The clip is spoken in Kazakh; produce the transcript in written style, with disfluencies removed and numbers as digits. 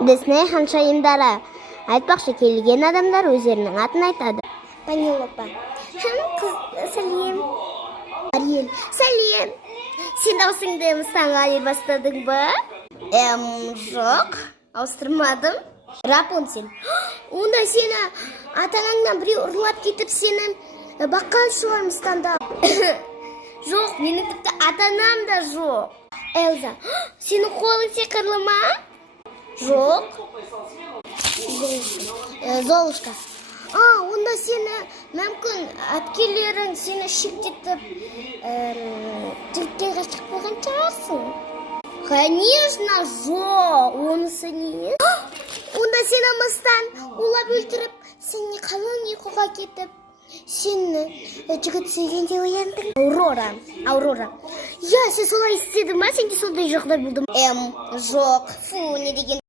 Дисней ханшайымдары. Айтпақшы, келген адамдар өздерінің атын айтады. Пенелопа. Сәлем. Ариэль. Сәлем. Сен даусыңды мыстанға бастадың ба? Жоқ. Ауыстырмадым. Рапунцель. Онда сені ата-анаңнан біреу ұрлап кетіп сені баққан шығар мыстанда. Жоқ, менің тіпті ата-анам да жоқ. Эльза. Сенің қолың сиқырлы ма? Жоқ. Золушка. Онда сені мүмкін әпкелерің сені шектетіп жігітке ғашық болған шығарсың. Конечно, жоқ. Онысы не? Онда сені мыстан улап өлтіріп, сені қалың ұйқыға кетіп, сені жігіт сүйгенде ояндың. Аурора. Я, сен солай істедің ма? Сенде сондай жағдай болды ма? Жоқ. Фу, не деген